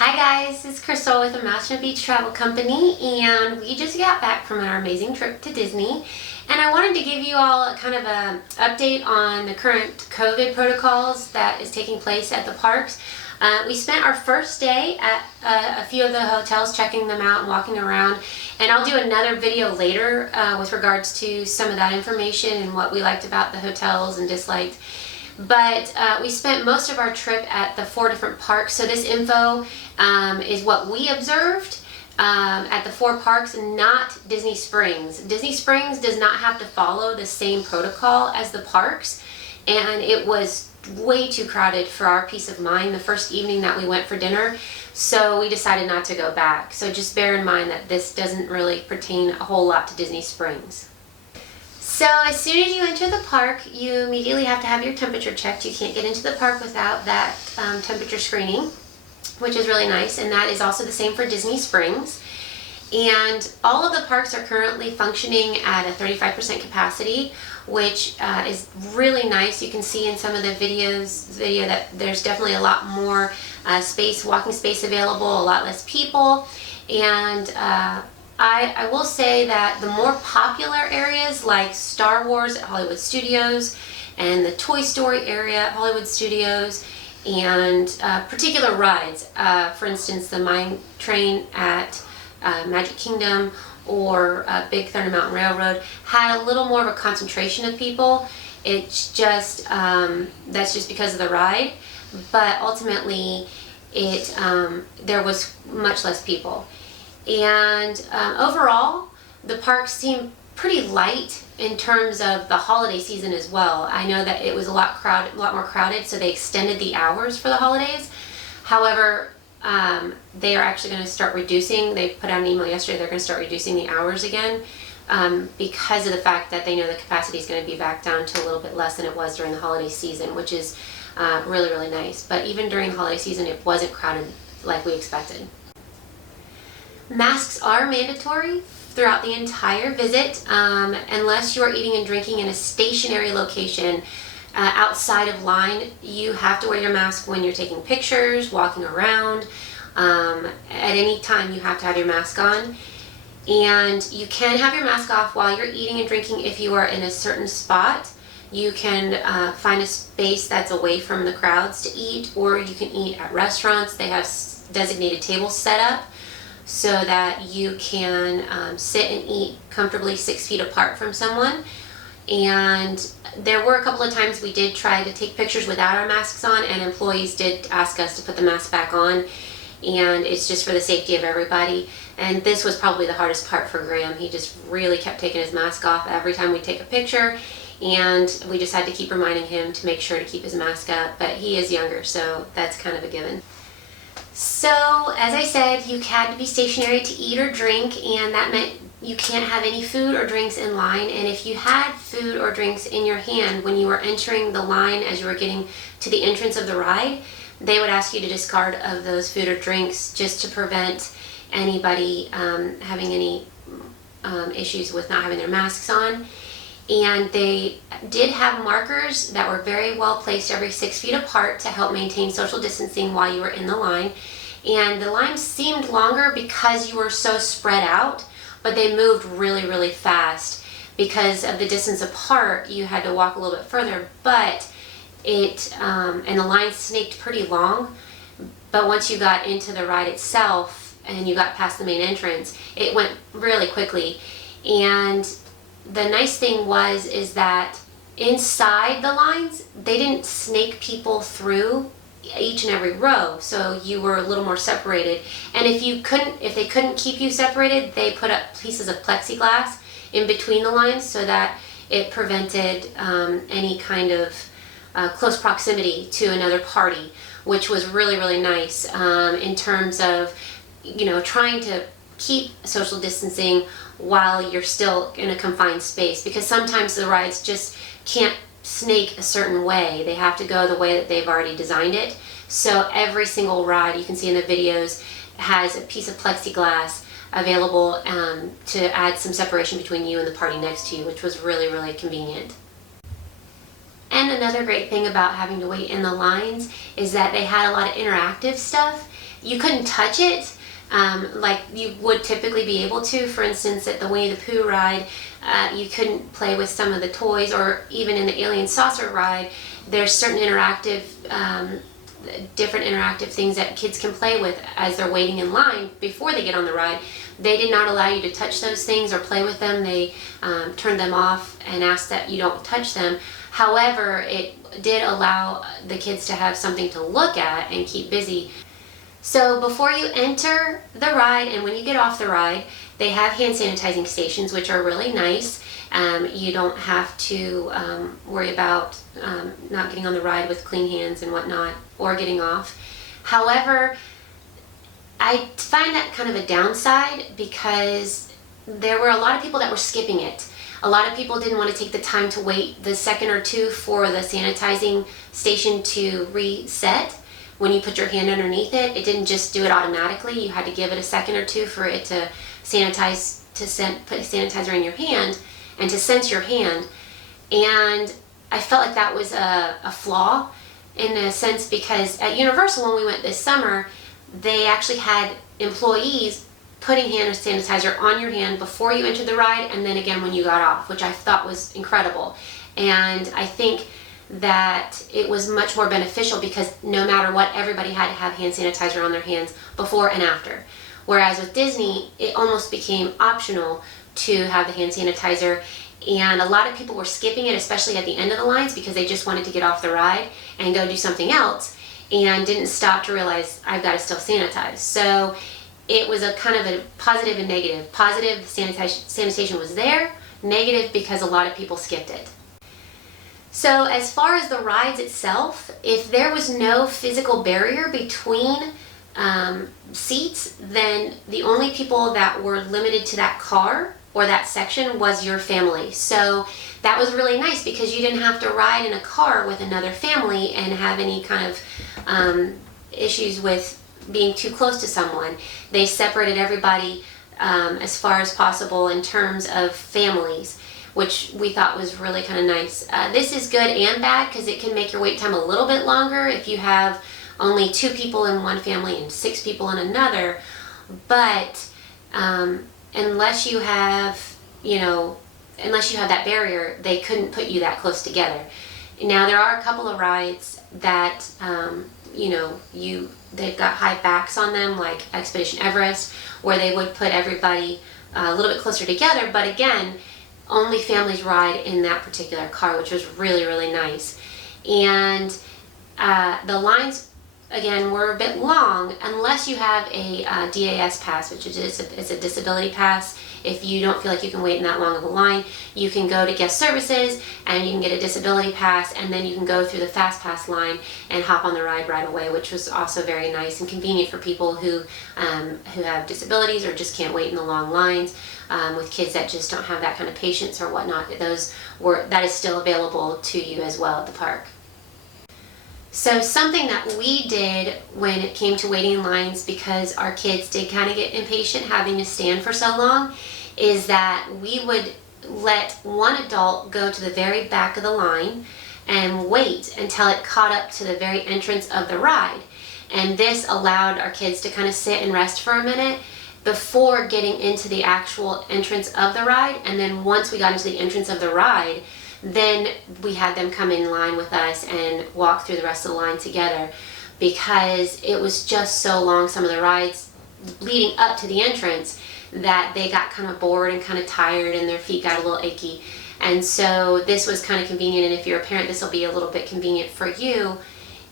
Hi guys, it's Crystal with the MouseandABeach Travel Company, and we just got back from our amazing trip to Disney. And I wanted to give you all kind of an update on the current COVID protocols that is taking place at the parks. We spent our first day at a few of the hotels, checking them out and walking around. And I'll do another video later with regards to some of that information and what we liked about the hotels and disliked. But we spent most of our trip at the 4 different parks. So this info is what we observed at the 4 parks, not Disney Springs. Disney Springs does not have to follow the same protocol as the parks, and it was way too crowded for our peace of mind the first evening that we went for dinner, so we decided not to go back. So just bear in mind that this doesn't really pertain a whole lot to Disney Springs. So as soon as you enter the park, you immediately have to have your temperature checked. You can't get into the park without that temperature screening, which is really nice, and that is also the same for Disney Springs. And all of the parks are currently functioning at a 35% capacity, which is really nice. You can see in some of the video that there's definitely a lot more walking space available, a lot less people, and I will say that the more popular areas like Star Wars at Hollywood Studios and the Toy Story area at Hollywood Studios and particular rides, for instance the Mine Train at Magic Kingdom or Big Thunder Mountain Railroad, had a little more of a concentration of people. It's just that's just because of the ride, but ultimately there was much less people. And overall, the parks seem pretty light in terms of the holiday season as well. I know that it was a lot more crowded, so they extended the hours for the holidays. However, they are actually going to start reducing. They put out an email yesterday. They're going to start reducing the hours again because of the fact that they know the capacity is going to be back down to a little bit less than it was during the holiday season, which is really, really nice. But even during the holiday season, it wasn't crowded like we expected. Masks are mandatory throughout the entire visit unless you are eating and drinking in a stationary location outside of line. You have to wear your mask when you're taking pictures, walking around. At any time you have to have your mask on, and you can have your mask off while you're eating and drinking if you are in a certain spot. You can find a space that's away from the crowds to eat, or you can eat at restaurants. They have designated tables set up so that you can sit and eat comfortably 6 feet apart from someone. And there were a couple of times we did try to take pictures without our masks on, and employees did ask us to put the mask back on, and it's just for the safety of everybody. And this was probably the hardest part for Graham. He just really kept taking his mask off every time we take a picture, and we just had to keep reminding him to make sure to keep his mask up, but he is younger, so that's kind of a given. So, as I said, you had to be stationary to eat or drink, and that meant you can't have any food or drinks in line. And if you had food or drinks in your hand when you were entering the line as you were getting to the entrance of the ride, they would ask you to discard of those food or drinks just to prevent anybody having any issues with not having their masks on. And they did have markers that were very well placed every 6 feet apart to help maintain social distancing while you were in the line. And the line seemed longer because you were so spread out, but they moved really, really fast. Because of the distance apart, you had to walk a little bit further, but and the line snaked pretty long. But once you got into the ride itself and you got past the main entrance, it went really quickly. And the nice thing is that inside the lines, they didn't snake people through each and every row, so you were a little more separated. And if they couldn't keep you separated, they put up pieces of plexiglass in between the lines so that it prevented any kind of close proximity to another party, which was really, really nice in terms of, trying to keep social distancing while you're still in a confined space, because sometimes the rides just can't snake a certain way. They have to go the way that they've already designed it. So every single ride, you can see in the videos, has a piece of plexiglass available to add some separation between you and the party next to you, which was really, really convenient. And another great thing about having to wait in the lines is that they had a lot of interactive stuff. You couldn't touch it like you would typically be able to. For instance, at the Winnie the Pooh ride, you couldn't play with some of the toys, or even in the Alien Saucer ride, there's certain different interactive things that kids can play with as they're waiting in line before they get on the ride. They did not allow you to touch those things or play with them. They turned them off and asked that you don't touch them. However, it did allow the kids to have something to look at and keep busy. So before you enter the ride and when you get off the ride, they have hand sanitizing stations, which are really nice. You don't have to worry about not getting on the ride with clean hands and whatnot, or getting off. However, I find that kind of a downside, because there were a lot of people that were skipping it. A lot of people didn't want to take the time to wait the second or two for the sanitizing station to reset. When you put your hand underneath it, it didn't just do it automatically. You had to give it a second or two for it to sanitize, put sanitizer in your hand and to sense your hand. And I felt like that was a flaw in a sense, because at Universal, when we went this summer, they actually had employees putting hand sanitizer on your hand before you entered the ride, and then again when you got off, which I thought was incredible. And I think that it was much more beneficial, because no matter what, everybody had to have hand sanitizer on their hands before and after. Whereas with Disney, it almost became optional to have the hand sanitizer, and a lot of people were skipping it, especially at the end of the lines, because they just wanted to get off the ride and go do something else, and didn't stop to realize, I've got to still sanitize. So it was a kind of a positive and negative. Positive, sanitation was there. Negative, because a lot of people skipped it. So as far as the rides itself, if there was no physical barrier between seats, then the only people that were limited to that car or that section was your family. So that was really nice, because you didn't have to ride in a car with another family and have any kind of issues with being too close to someone. They separated everybody as far as possible in terms of families, which we thought was really kind of nice. This is good and bad, because it can make your wait time a little bit longer if you have only 2 people in one family and 6 people in another. But unless you have, that barrier, they couldn't put you that close together. Now there are a couple of rides that they've got high backs on them, like Expedition Everest, where they would put everybody a little bit closer together. But again, only families ride in that particular car, which was really, really nice. And the lines, again, were a bit long, unless you have a DAS pass, which is a disability pass. If you don't feel like you can wait in that long of a line, you can go to guest services and you can get a disability pass, and then you can go through the fast pass line and hop on the ride right away, which was also very nice and convenient for people who have disabilities or just can't wait in the long lines. With kids that just don't have that kind of patience or whatnot, that is still available to you as well at the park. So something that we did when it came to waiting in lines, because our kids did kind of get impatient having to stand for so long, is that we would let one adult go to the very back of the line and wait until it caught up to the very entrance of the ride. And this allowed our kids to kind of sit and rest for a minute before getting into the actual entrance of the ride. And then once we got into the entrance of the ride, then we had them come in line with us and walk through the rest of the line together, because it was just so long, some of the rides leading up to the entrance, that they got kind of bored and kind of tired and their feet got a little achy. And so this was kind of convenient, and if you're a parent, this will be a little bit convenient for you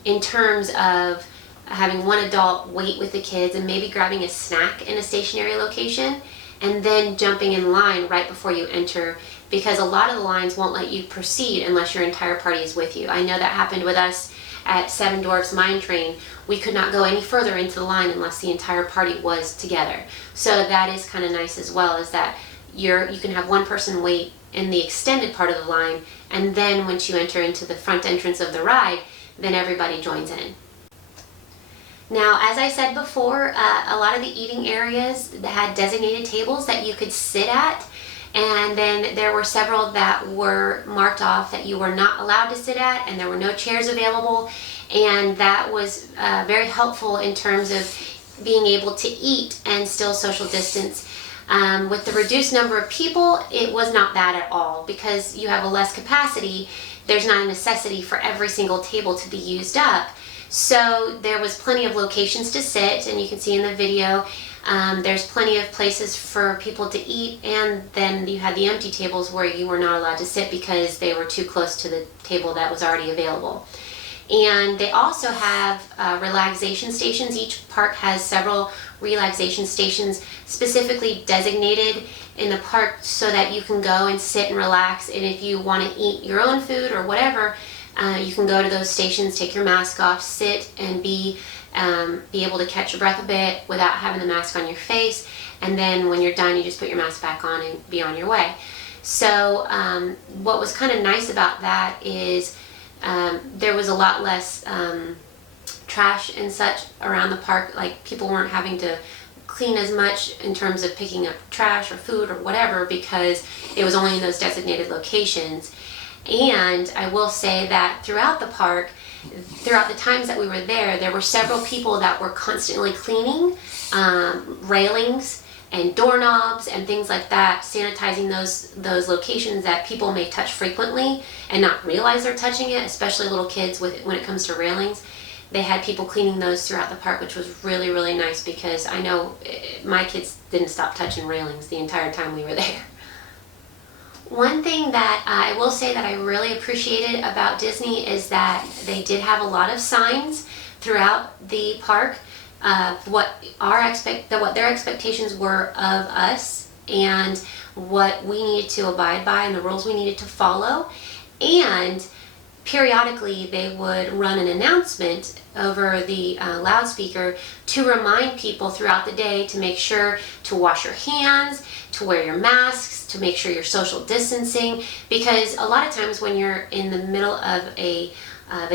in terms of having one adult wait with the kids and maybe grabbing a snack in a stationary location and then jumping in line right before you enter, because a lot of the lines won't let you proceed unless your entire party is with you. I know that happened with us at Seven Dwarfs Mine Train. We could not go any further into the line unless the entire party was together. So that is kind of nice as well, is that you can have one person wait in the extended part of the line, and then once you enter into the front entrance of the ride, then everybody joins in. Now, as I said before, a lot of the eating areas had designated tables that you could sit at, and then there were several that were marked off that you were not allowed to sit at, and there were no chairs available. And that was very helpful in terms of being able to eat and still social distance. With the reduced number of people, it was not that at all, because you have a less capacity. There's not a necessity for every single table to be used up. So there was plenty of locations to sit, and you can see in the video, there's plenty of places for people to eat, and then you had the empty tables where you were not allowed to sit because they were too close to the table that was already available. And they also have relaxation stations. Each park has several relaxation stations specifically designated in the park so that you can go and sit and relax. And if you want to eat your own food or whatever, you can go to those stations, take your mask off, sit and be able to catch your breath a bit without having the mask on your face. And then when you're done, you just put your mask back on and be on your way. So what was kind of nice about that is there was a lot less trash and such around the park. Like, people weren't having to clean as much in terms of picking up trash or food or whatever, because it was only in those designated locations. And I will say that throughout the park, throughout the times that we were there, there were several people that were constantly cleaning railings and doorknobs and things like that, sanitizing those locations that people may touch frequently and not realize they're touching it, especially little kids when it comes to railings. They had people cleaning those throughout the park, which was really, really nice, because I know my kids didn't stop touching railings the entire time we were there. One thing that I will say that I really appreciated about Disney is that they did have a lot of signs throughout the park of what their expectations were of us and what we needed to abide by and the rules we needed to follow. And periodically they would run an announcement over the loudspeaker to remind people throughout the day to make sure to wash your hands, to wear your masks, to make sure you're social distancing, because a lot of times when you're in the middle of a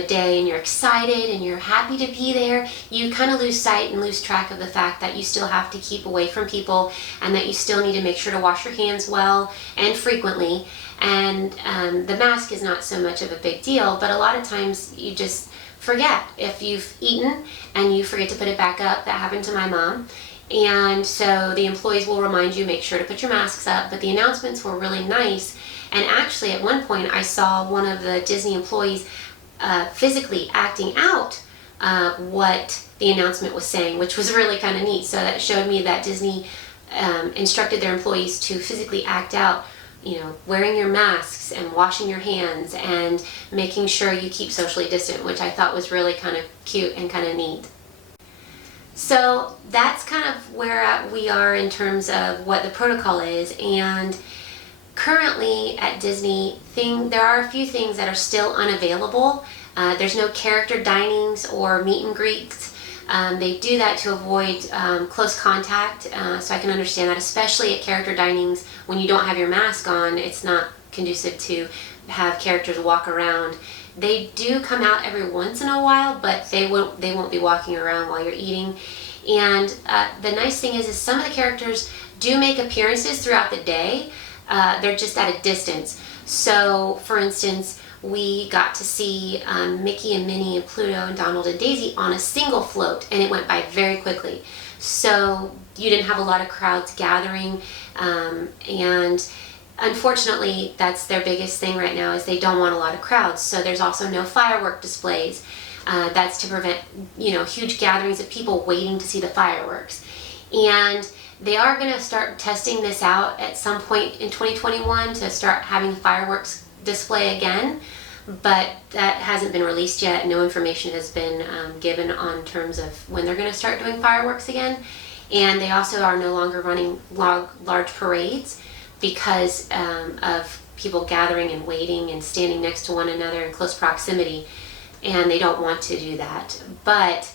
day and you're excited and you're happy to be there, you kind of lose sight and lose track of the fact that you still have to keep away from people and that you still need to make sure to wash your hands well and frequently. And the mask is not so much of a big deal, but a lot of times you just forget. If you've eaten and you forget to put it back up, that happened to my mom. And so the employees will remind you, make sure to put your masks up, but the announcements were really nice. And actually at one point I saw one of the Disney employees physically acting out what the announcement was saying, which was really kind of neat. So that showed me that Disney instructed their employees to physically act out, wearing your masks and washing your hands and making sure you keep socially distant, which I thought was really kind of cute and kind of neat. So that's kind of where we are in terms of what the protocol is. And currently at Disney, there are a few things that are still unavailable. There's no character dinings or meet and greets. They do that to avoid close contact, so I can understand that, especially at character dinings when you don't have your mask on. It's not conducive to have characters walk around. They do come out every once in a while, but they won't be walking around while you're eating. And the nice thing is some of the characters do make appearances throughout the day. They're just at a distance. So, for instance, we got to see Mickey and Minnie and Pluto and Donald and Daisy on a single float, and it went by very quickly. So you didn't have a lot of crowds gathering, and unfortunately that's their biggest thing right now, is they don't want a lot of crowds. So there's also no firework displays. That's to prevent huge gatherings of people waiting to see the fireworks. And they are going to start testing this out at some point in 2021 to start having fireworks display again, but that hasn't been released yet. No information has been given on terms of when they're going to start doing fireworks again. And they also are no longer running large parades because of people gathering and waiting and standing next to one another in close proximity, and they don't want to do that. But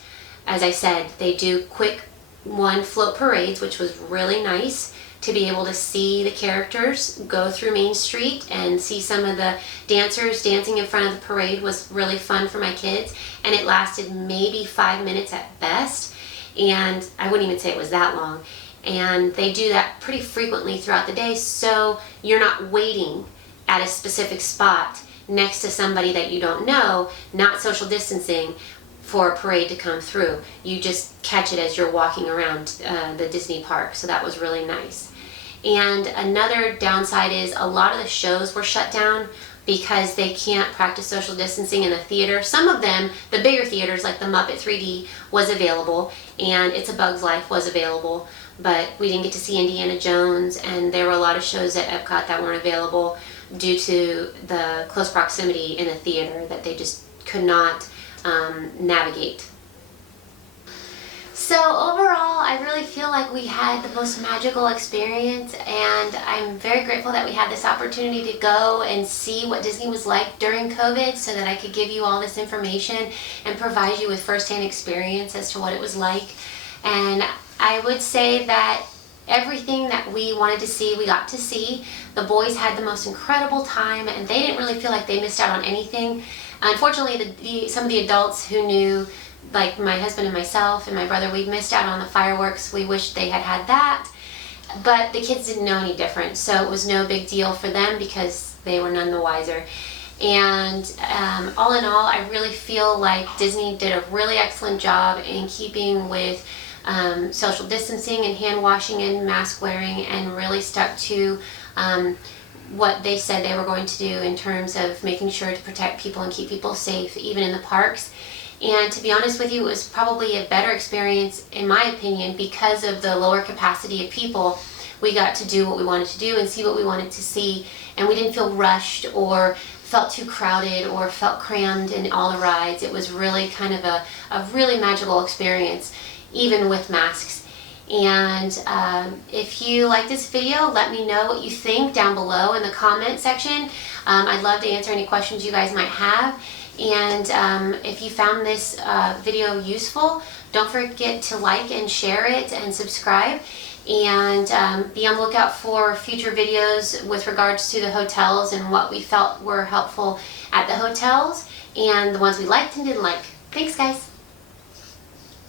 as I said, they do quick one float parades, which was really nice to be able to see the characters go through Main Street and see some of the dancers dancing in front of the parade. Was really fun for my kids, and it lasted maybe 5 minutes at best, and I wouldn't even say it was that long. And they do that pretty frequently throughout the day, so you're not waiting at a specific spot next to somebody that you don't know, not social distancing for a parade to come through. You just catch it as you're walking around the Disney park, so that was really nice. And another downside is a lot of the shows were shut down because they can't practice social distancing in the theater. Some of them, the bigger theaters like the Muppet 3D was available, and It's a Bug's Life was available, but we didn't get to see Indiana Jones, and there were a lot of shows at Epcot that weren't available due to the close proximity in the theater that they just could not navigate. So overall, I really feel like we had the most magical experience, and I'm very grateful that we had this opportunity to go and see what Disney was like during COVID so that I could give you all this information and provide you with firsthand experience as to what it was like. And I would say that everything that we wanted to see, we got to see. The boys had the most incredible time, and they didn't really feel like they missed out on anything. Unfortunately, some of the adults who knew, like my husband and myself and my brother, we missed out on the fireworks. We wished they had had that, but the kids didn't know any different, so it was no big deal for them because they were none the wiser. And all in all, I really feel like Disney did a really excellent job in keeping with social distancing and hand washing and mask wearing, and really stuck to what they said they were going to do in terms of making sure to protect people and keep people safe, even in the parks. And to be honest with you, it was probably a better experience, in my opinion, because of the lower capacity of people. We got to do what we wanted to do and see what we wanted to see, and we didn't feel rushed or felt too crowded or felt crammed in all the rides. It was really kind of a really magical experience, even with masks. And if you like this video, let me know what you think down below in the comment section. I'd love to answer any questions you guys might have. And if you found this video useful, don't forget to like and share it and subscribe. And be on the lookout for future videos with regards to the hotels and what we felt were helpful at the hotels and the ones we liked and didn't like. Thanks, guys.